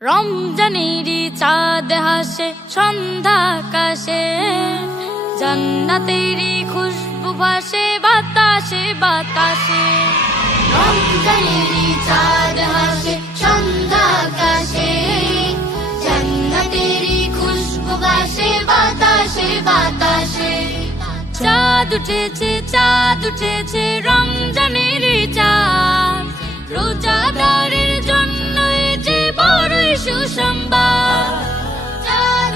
রমজানেরই চাঁদ হাসে সন্ধ্যা আকাশে, জান্নাতেরই খুশবু ভাসে বাতাসে বাতাসে। রমজানেরই চাঁদ হাসে সন্ধ্যা আকাশে, জান্নাতেরই খুশবু ভাসে বাতাসে বাতাসে। চাঁদ উঠেছে চাঁদ উঠেছে রমজানেরই চাঁদ, রোজাদারের জন্য এ যে বড়ই সুসংবাদ। চাঁদ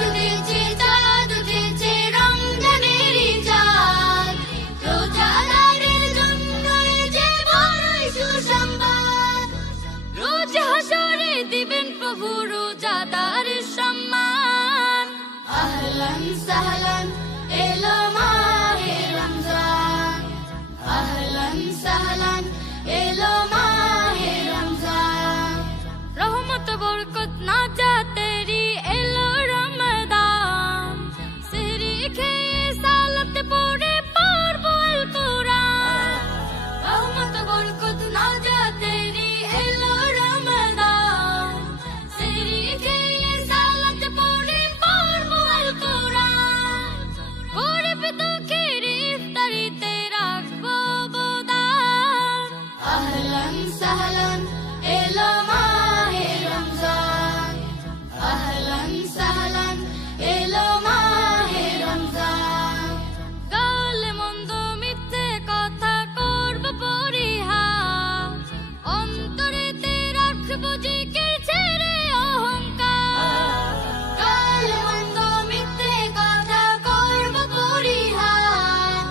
উঠেছে রমজানেরই চাঁদ, রোজাদারের জন্য এ যে বড়ই সুসংবাদ। রোজ হাসরে দিবেন প্রভু রোজাদারের সম্মান। আহলান সাহলান এলো মাহে রমজান, আহলান সাহলান এলো মাহে রমজান। রহমত বরকত নাজাতেরি এলো রমাদান, সেহরি খেয়ে সালাত পড়ে পড়ব আল কোরআন। রহমত বরকত নাজাতেরি এলো রমাদান, সেহরি খেয়ে সালাত পড়ে পড়ব আল কোরআন। গরিব দুঃখীর ইফতারিতে রাখবো অবদান। আহলান সাহলান এলো মাহে রমজান, আহলান সাহলান এলো মাহে রমজান। গালে মন্দ মিথ্যে কথা করব পরিহার, অন্তরেতে রাখবো জিকির ছেড়ে অহংকার। গালে মন্দ মিথ্যে কথা করব পরিহার,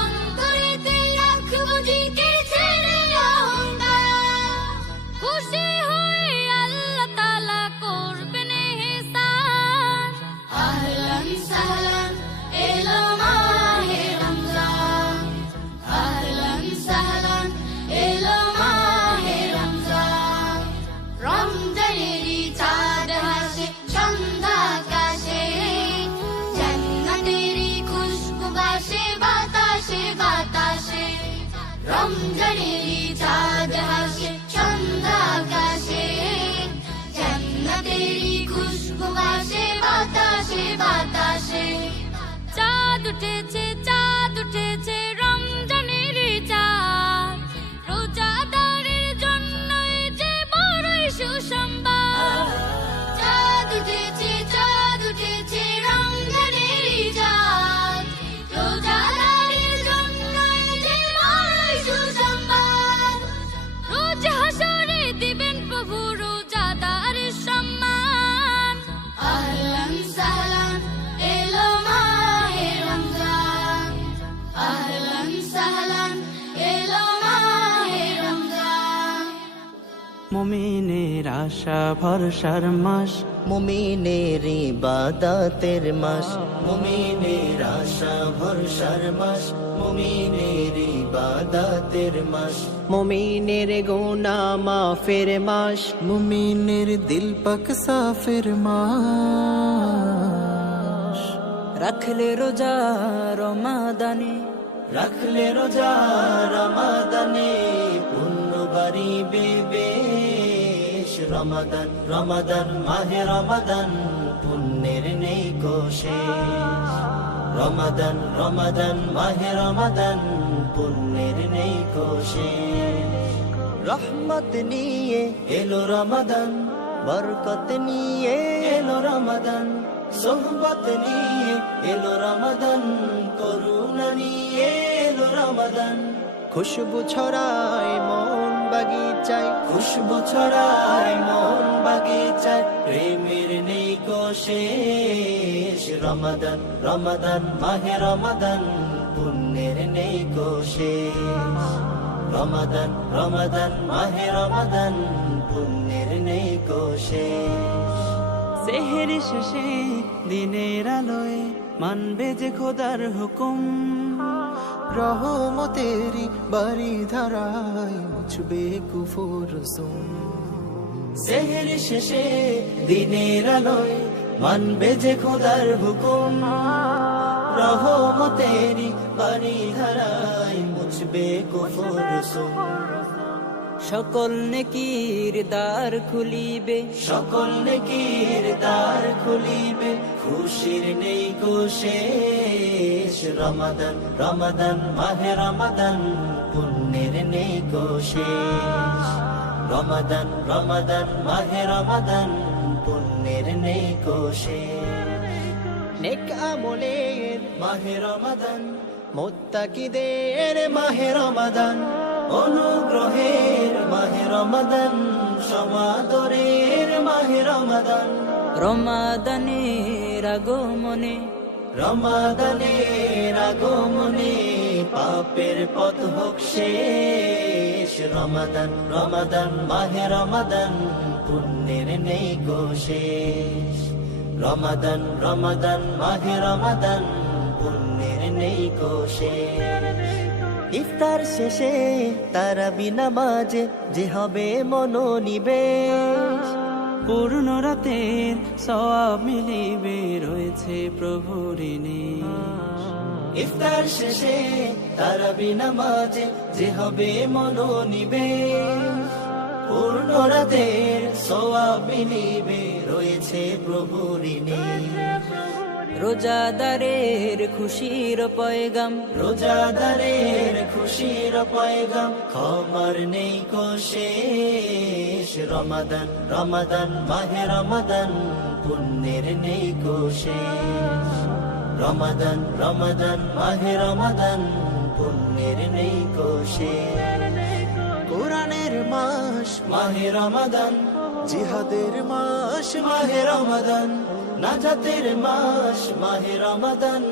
অন্তরেতে রাখবো জিকির ছেড়ে অহংকার। খুশি হয়ে আল্লাহ তাআলা করবেন ইহসান। আহলান সাহলান এলো মাহে রমজান, আহলান সাহলান এলো মাহে রমজান। রমজানেরই চাঁদ হাসে সন্ধ্যা আকাশে, জান্নাতেরই খুশবু ভাসে বাতাসে বাতাসে। রমজানেরই চাঁদ হাসে সন্ধ্যা আকাশে, জান্নাতেরই খুশবু ভাসে বাতাসে বাতাসে। চাঁদ উঠেছে চাঁদ উঠেছে রমজানেরই চাঁদ, রোজাদারের জন্য এ যে বড়ই সুসংবাদ। চাঁদ উঠেছে রমজানেরই চাঁদ, রোজাদারের জন্য এ যে বড়ই সুসংবাদ। রোজ হাসরে দিবেন প্রভু রোজাদারের সম্মান। আহলান সাহলান এলো মাহে রমজান, আহলান সাহলান এলো মাহে রমজান। মুমিনের আশা ভরসার মাস, মুমিনের ইবাদতের মাস। মুমিনের আশা ভরসার মাস, মুমিনের ইবাদতের মাস। মুমিনের গুনাহ মাফের মাস, মুমিনের দিল পাক সাফের মাস। রাখলে রোজা রমাদানে, রাখলে রোজা রমাদানে, পুণ্য বাড়িবে বেশ। রমাদান রমাদান মাহে রমাদান, পুণ্যের নেই কোশেষ। রমাদান রমাদান মাহে রমাদান, পুণ্যের নেই কোশেষ। রহমত নিয়ে এলো রমাদান, বরকত নিয়ে এলো রমাদান, সোহবত নিয়ে এলো রমাদান, করুণা নিয়ে এলো রমাদান। খুশবু ছড়ায় মন বাগিচায়, খুশবু ছড়ায় মন বাগিচায়, প্রেমের নেই কোশেষ। রমাদান রমাদান মাহে রমাদান, পুণ্যের নেই কোশেষ। রমাদান রমাদান মাহে রমাদান, পুণ্যের নেই কোশেষ। সেহেরি শেষে দিনের আলোয় মানবে যে খোদার হুকুম, রহমতেরি বাড়ি ধারায় মুছবে কুফর সুম। সেহেরি শেষে দিনের আলোয় মানবে যে খোদার হুকুম, রহমতেরি বাড়ি ধারায় মুছবে কুফর সুম। সকল নেকির দ্বার খুলিবে, সকল নেকির দ্বার খুলিবে, খুশির নেই কো শেষ। রমাদান রমাদান মাহে রমাদান, পুণ্যের নেই কো শেষ। রমাদান রমাদান মাহে রমাদান, পুণ্যের নেই কো শেষ। নেক আমলের মাহে রমাদান, মুত্তাকিদের মাহে রমাদান, অনুগ্রহের মাহে রমাদান, সমাদরের মাহে রমাদান। রমাদানের আগমনে, রমাদানের আগমনে, পাপের পথ হোক শেষ। রমাদান রমাদান মাহে রমাদান, পুণ্যের নেই কো শেষ। রমাদান রমাদান মাহে রমাদান, পুণ্যের নেই কো শেষ। ইফতার শেষে তারাবি নামাজে যে হবে মনোনিবেশ, পূর্ণ রাতের সওয়াব মিলিবে, রয়েছে প্রভুর নিশ। ইফতার শেষে তারাবি নামাজে যে হবে মনোনিবেশ, পূর্ণ রাতের সওয়াব মিলিবে, রয়েছে প্রভুর নিশ। রোজাদারের খুশির পয়গাম, রোজাদারের খুশির পয়গাম, ক্ষমার নেই কো শেষ। রমাদান রমাদান মাহে রমাদান, পুণ্যের নেই কো শেষ। রমাদান রমাদান মাহে রমাদান, পুণ্যের নেই কো শেষ। কোরআনের মাস মাহে রমাদান, জিহাদের মাস মাহে রমাদান, নাজাতের মাস মাহে রমাদান,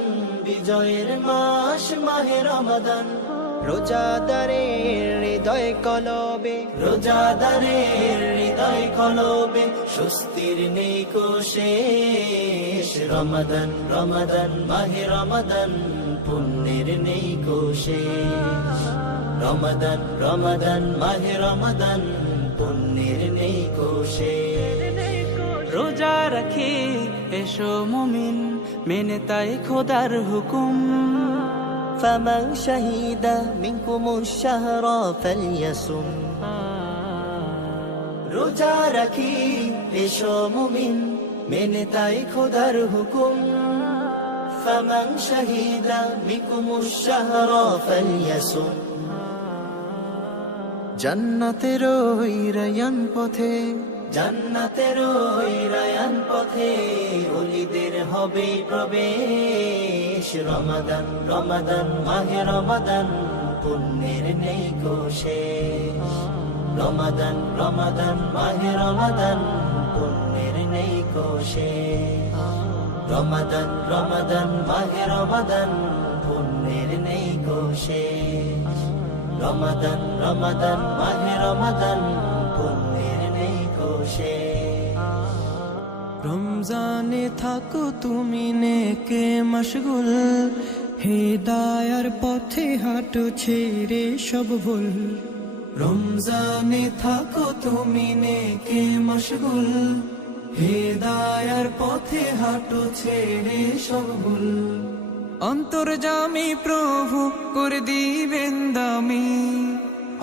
বিজয়ের মাস মাহে রমাদান। রোজাদারের হৃদয় কলবে, রোজাদারের হৃদয় কলবে, স্বস্তির নেই কো শেষ। রমাদান রমাদান মাহে রমাদান, পুণ্যের নেই কো শেষ। রমাদান রমাদান মাহে রমাদান, পুণ্যের নেই কো শেষ। রোজা রাখি এসো মুমিন, মেনে তাই খোদার হুকুম। ফামান শাহিদা মিনকুমুশ শাহরা ফালইয়াসুম। রোজা রাখি এসো মুমিন, মেনে তাই খোদার হুকুম। ফামান শাহিদা মিনকুমুশ শাহরা ফালইয়াসুম। জান্নাতের ওই রায়ান পথে, জান্নাতের ওই রায়ান পথে, ওলিদের হবে প্রবেশ। রমাদান রমাদান মাহে রমাদান, পুণ্যের নেই কো শেষ। রমাদান রমাদান মাহে রমাদান, পুণ্যের নেই কো শেষ। রমাদান রমাদান মাহে রমাদান, পুণ্যের নেই কো শেষ। রমাদান রমাদান মাহে রমাদান, পুণ্যের নেই কো শেষ। রমজানে থাকো তুমি নেকে মশগুল, হেদায়ার পথে হাঁটো ছেড়ে সব ভুল। রমজানে থাকো তুমি নেকে মশগুল, হেদায়ার পথে হাঁটো ছেড়ে সব ভুল। অন্তর্যামী প্রভু করে দিবেন দামি,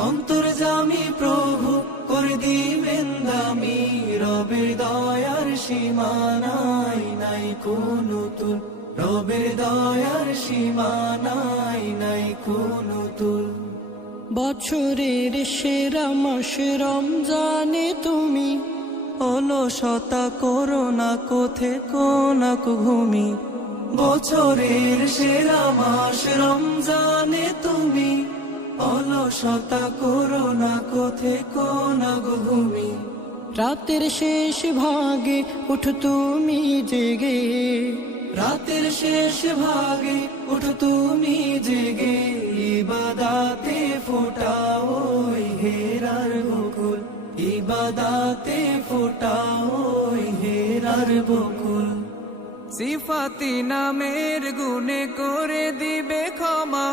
অন্তর্যামী প্রভু করে দিবেন দামি। রবের দয়ার সীমা নাই, নাই কোনো তুল। রবের দয়ার সীমা নাই, নাই কোনো তুল। বছরের সেরা মাস রমজানে তুমি, অলসতা করো না কোথে কোনা ঘুমি। বছরের সেরা মাস রমজানে তুমি, অলসতা করো না কোথে কোনা ঘুমি। রাতের শেষ ভাগে উঠো তুমি জেগে, রাতের শেষ ভাগে উঠো তুমি জেগে। ইবাদাতে ফোটাও ওই হেরার বকুল, ইবাদাতে ফোটাও ওই হেরার বকুল। সিফাতি নামের গুণে করে দিবে ক্ষমা,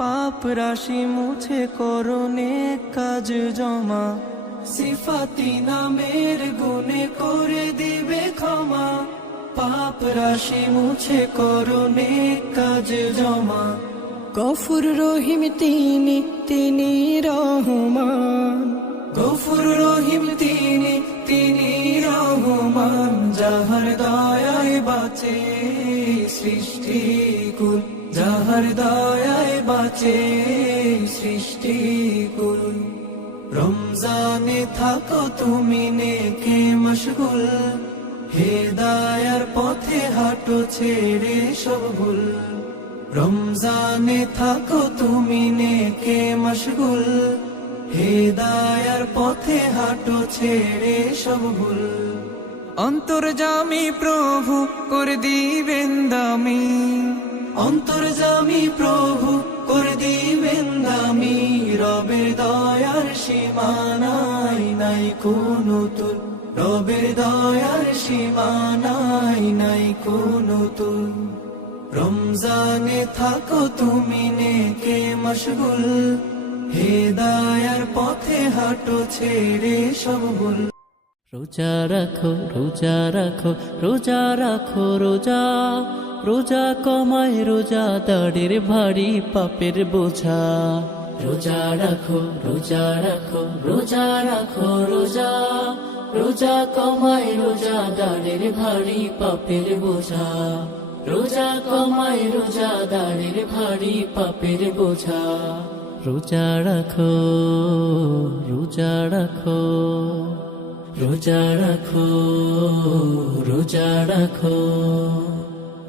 পাপ রাশি মুছে করোনে কাজ জমা। সিফাতি নামের গুণে করে দিবে ক্ষমা, পাপ রাশি মুছে করোনে কাজ জমা। গফুর রহিম তিনি তিনি রহমান, গফুর রহিম তিনি রহমান, যাহার দয়ায় বাঁচে সৃষ্টিকুল, যাহার দয়ায় বাঁচে সৃষ্টিকুল। রমজানে থাকো তুমি নেকে মশগুল, হেদায়ার পথে হাঁটো ছেড়ে সব ভুল। রমজানে থাকো তুমি নেকে মশগুল, হেদায়ার পথে হাঁটো ছেড়ে সব ভুল। অন্তর্যামী প্রভু করে দিবেন দামি, অন্তর্যামী প্রভু করে দিবেন দামি, রবের দয়ার সীমানাই নাই কোনো তুল, রবের দয়ার সীমানাই নাই কোনো তুল। রমজানে থাকো তুমি নেকে মশগুল, হেদায়ার পথে হাঁটো ছেড়ে সব ভুল। রোজা রাখো রোজা রাখো রোজা রাখো রোজা, রোজা কমায় রোজা দাড়ের ভারী পাপের বোঝা। রোজা রাখো রোজা রাখো রোজা রাখো রোজা, রোজা কমায় রোজা দাড়ের ভারী পাপের বোঝা। রোজা কমায় রোজা দাড়ের ভারী পাপের বোঝা। রোজা রাখো রোজা রাখো রোজা রাখো রোজা রাখো।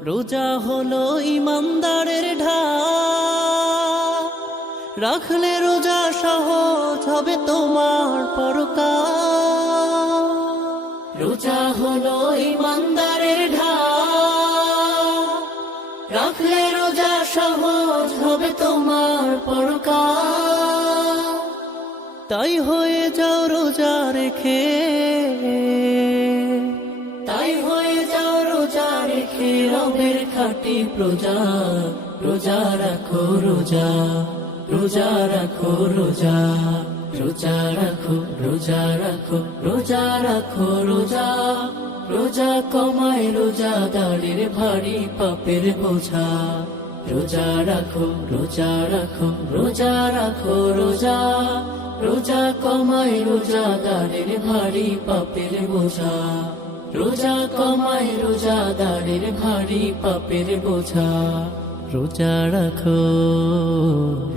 রোজা হলো ইমানদারের ঢাল, রাখলে রোজা সহজ হবে তোমার পরকাল। রোজা হলো ইমানদারের ঢাল, রাখলে রোজা সহজ হবে তোমার পরকাল। তাই হয়ে যাও রোজা রেখে, তাই হয়ে যাও রোজা রেখে রবের খাঁটি প্রজা। রোজা রাখো রোজা, রোজা রাখো রোজা, রোজা রাখো রোজা রাখো রোজা রাখো রোজা। রোজা কমায় রোজা দাড়ের ভারী পাপের বোঝা। রোজা রাখো রোজা রাখো রোজা রাখো রোজা, রোজা কমায় রোজা দাড়ের ভারী পাপের বোঝা। রোজা কমায় রোজা দাড়ের ভারী পাপের বোঝা। রোজা রাখো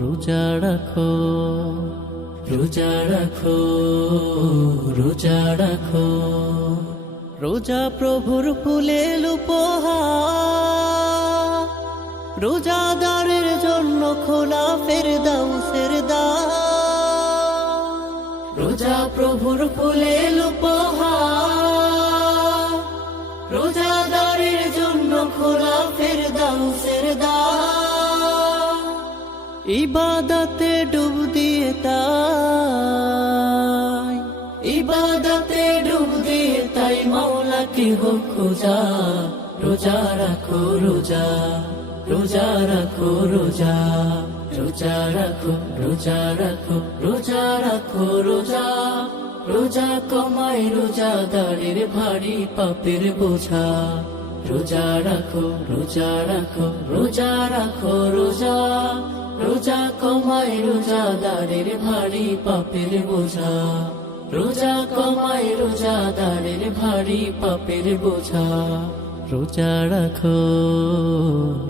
রোজা রাখো রোজা রাখো রোজা রাখো। রোজা প্রভুর ফুলেল উপহার, রোজাদারের জন্য খোলা ফেরদাউসের দ্বার। রোজা প্রভুর ফুলেল উপহার, রোজাদারের জন্য খোলা ফেরদাউসের দ্বার। ইবাদতে ডুব দিয়ে তাই, ইবাদতে ডুব দিয়ে তাই মাওলাকে হোক খোঁজা। রোজা রাখো রোজা, রোজা রাখো রোজা, রোজা রাখো রোজা রাখো রোজা রাখো রোজা। রোজা কমায় রোজা দাড়ের ভারী পাপের বোঝা। রোজা রাখো রোজা রাখো রোজা রাখো রোজা, রোজা কমায় রোজা দাড়ের ভারী পাপের বোঝা। রোজা কমায় রোজা দাড়ের ভারী পাপের বোঝা। রোজা রাখো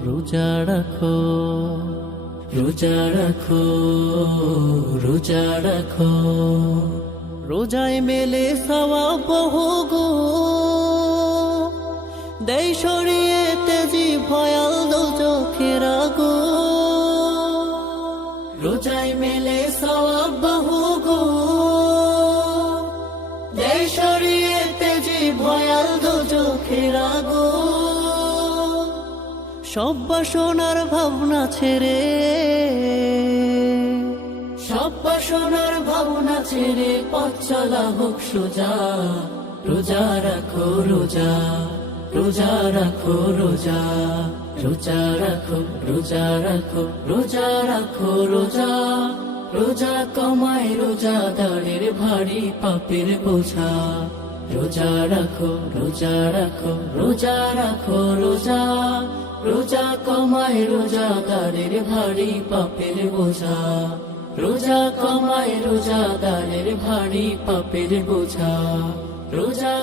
রোজা রাখো রোজা রাখো রোজা রাখো। রোজায় মেলে সওয়াব বহু গুণ, দেয় সরিয়ে তেজি ভয়াল দোজখের আগুন। রোজায় মেলে সওয়াব বহু গুণ, দেয় সরিয়ে তেজি ভয়াল দোজখের আগুন। সব বাসনার ভাবনা ছেড়ে, সব বাসনার ভাবনা ছেড়ে পথ চলা হোক সোজা। রোজা রাখো রোজা, রোজা রাখো রোজা, রোজা রাখো রোজা রাখো রোজা রাখো রোজা। রোজা কমায় রোজা দাড়ের ভারী পাপের বোঝা। রোজা রাখো রোজা রাখো রোজা রাখো রোজা, রোজা কমায় রোজা দাড়ের ভারী পাপের বোঝা। রোজা কমায় রোজাদারের ভারী পাপের বোঝা রোজা